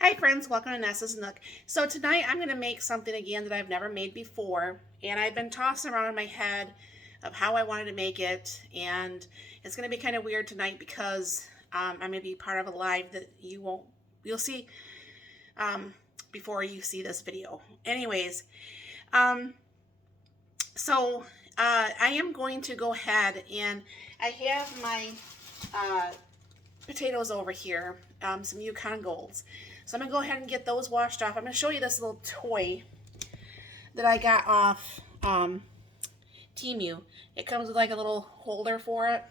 Hi friends, welcome to Nessa's Nook. So tonight I'm going to make something again that I've never made before, and I've been tossing around in my head of how I wanted to make it, and it's going to be kind of weird tonight because I'm going to be part of a live that you'll see um, before you see this video. Anyways, um, so I am going to go ahead and I have my uh, potatoes over here, some Yukon Golds. So I'm going to go ahead and get those washed off. I'm going to show you this little toy that I got off Temu. It comes with like a little holder for it.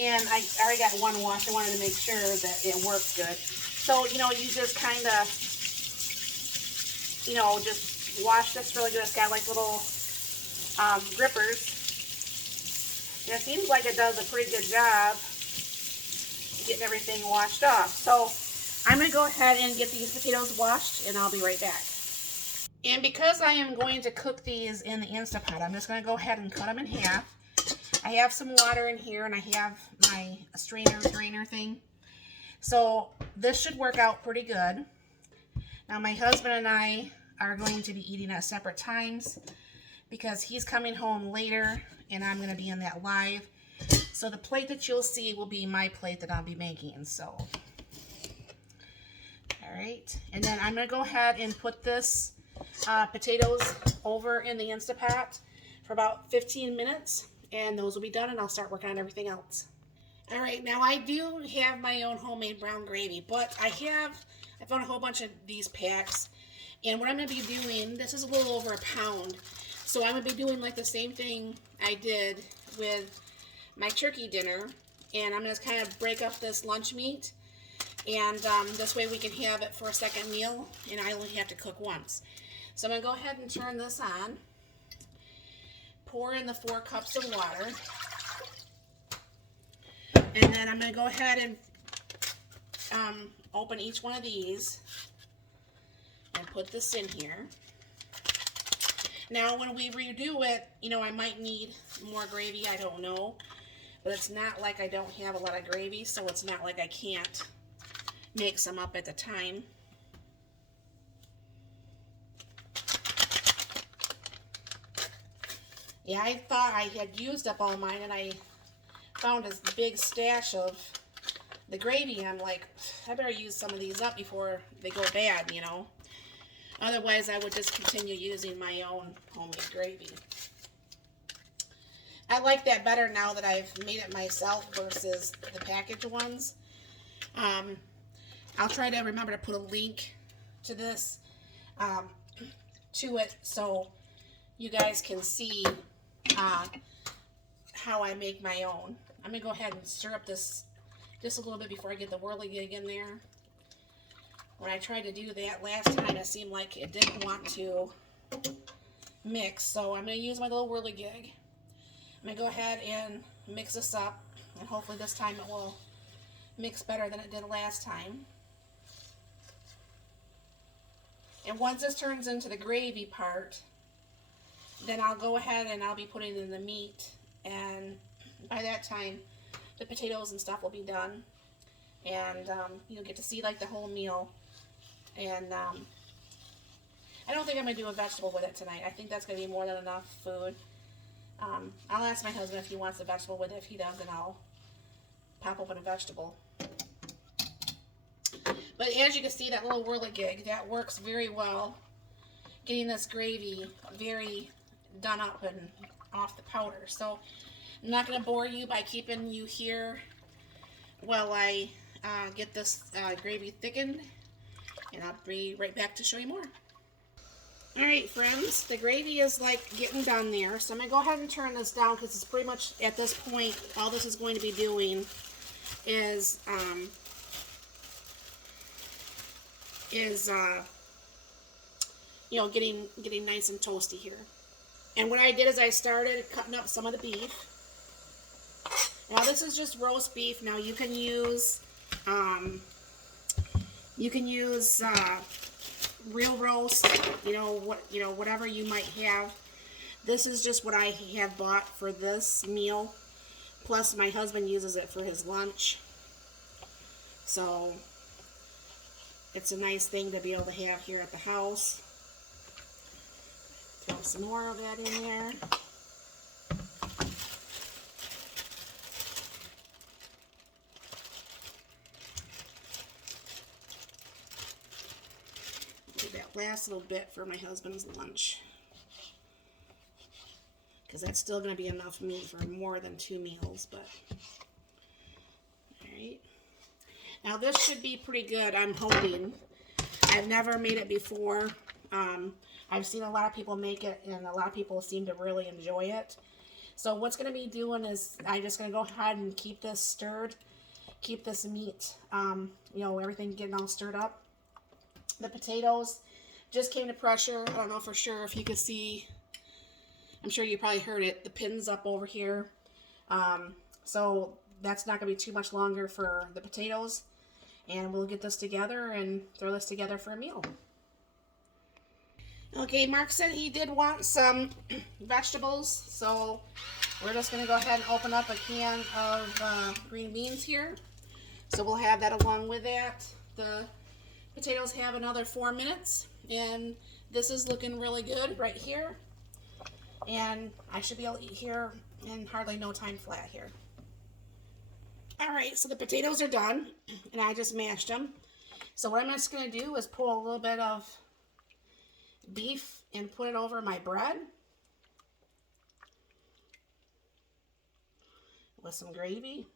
And I already got one washed. I wanted to make sure that it works good. So, you just kind of, just wash this really good. It's got like little grippers. And it seems like it does a pretty good job getting everything washed off. So I'm going to go ahead and get these potatoes washed, and I'll be right back. And because I am going to cook these in the Instapot, I'm just going to go ahead and cut them in half. I have some water in here, and I have my drainer thing. So this should work out pretty good. Now my husband and I are going to be eating at separate times because he's coming home later, and I'm going to be in that live. So the plate that you'll see will be my plate that I'll be making. So, all right. And then I'm going to go ahead and put this potatoes over in the Instapot for about 15 minutes. And those will be done, and I'll start working on everything else. All right. Now, I do have my own homemade brown gravy, but I found a whole bunch of these packs. And what I'm going to be doing, this is a little over a pound. So I'm going to be doing like the same thing I did with my turkey dinner, and I'm going to kind of break up this lunch meat, and this way we can have it for a second meal, and I only have to cook once. So I'm going to go ahead and turn this on, pour in the 4 cups of water, and then I'm going to go ahead and open each one of these and put this in here. Now when we redo it, I might need more gravy, I don't know. But it's not like I don't have a lot of gravy, so it's not like I can't make some up at the time. Yeah, I thought I had used up all mine, and I found a big stash of the gravy. I'm like, I better use some of these up before they go bad, Otherwise, I would just continue using my own homemade gravy. I like that better now that I've made it myself versus the packaged ones. I'll try to remember to put a link to this, to it, so you guys can see how I make my own. I'm going to go ahead and stir up this just a little bit before I get the whirligig in there. When I tried to do that last time, it seemed like it didn't want to mix, so I'm going to use my little whirligig. I'm going to go ahead and mix this up, and hopefully this time it will mix better than it did last time. And once this turns into the gravy part, then I'll go ahead and I'll be putting in the meat, and by that time the potatoes and stuff will be done, and you'll get to see like the whole meal. And I don't think I'm going to do a vegetable with it tonight. I think that's going to be more than enough food. I'll ask my husband if he wants a vegetable with it. If he does, then I'll pop open a vegetable. But as you can see, that little whirligig, that works very well, getting this gravy very done up and off the powder. So I'm not going to bore you by keeping you here while I get this gravy thickened, and I'll be right back to show you more. Alright friends, the gravy is like getting done there, so I'm going to go ahead and turn this down because it's pretty much at this point all this is going to be doing is getting nice and toasty here. And what I did is I started cutting up some of the beef. Now this is just roast beef. Now you can use real roast, whatever you might have. This is just what I have bought for this meal. Plus my husband uses it for his lunch. So It's a nice thing to be able to have here at the house. Throw some more of that in there. Do that last little bit for my husband's lunch, because that's still going to be enough meat for more than 2 meals. But all right, now this should be pretty good, I'm hoping. I've never made it before. I've seen a lot of people make it, and a lot of people seem to really enjoy it. So what's going to be doing is I'm just going to go ahead and keep this stirred, keep this meat, you know, everything getting all stirred up. The potatoes just came to pressure. I don't know for sure if you could see. I'm sure you probably heard it. The pin's up over here. So that's not going to be too much longer for the potatoes. And we'll get this together and throw this together for a meal. Okay, Mark said he did want some vegetables. So we're just going to go ahead and open up a can of green beans here. So we'll have that along with that. The potatoes have another 4 minutes, and this is looking really good right here. And I should be able to eat here in hardly no time flat here. Alright, so the potatoes are done, and I just mashed them. So what I'm just going to do is pull a little bit of beef and put it over my bread with some gravy.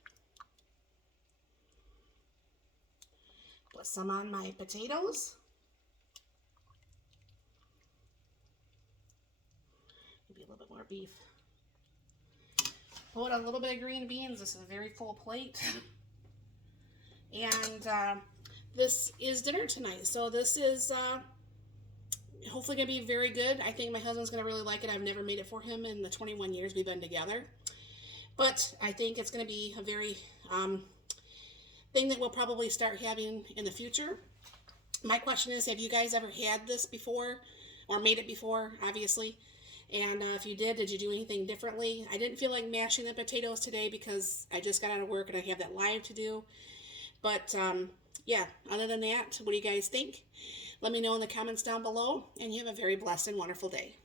Put some on my potatoes. Maybe a little bit more beef. Put a little bit of green beans. This is a very full plate. And this is dinner tonight. So this is hopefully going to be very good. I think my husband's going to really like it. I've never made it for him in the 21 years we've been together. But I think it's going to be a very thing that we'll probably start having in the future. My question is, have you guys ever had this before or made it before, obviously? And if you did you do anything differently? I didn't feel like mashing the potatoes today because I just got out of work and I have that live to do. But yeah, other than that, what do you guys think? Let me know in the comments down below, and you have a very blessed and wonderful day.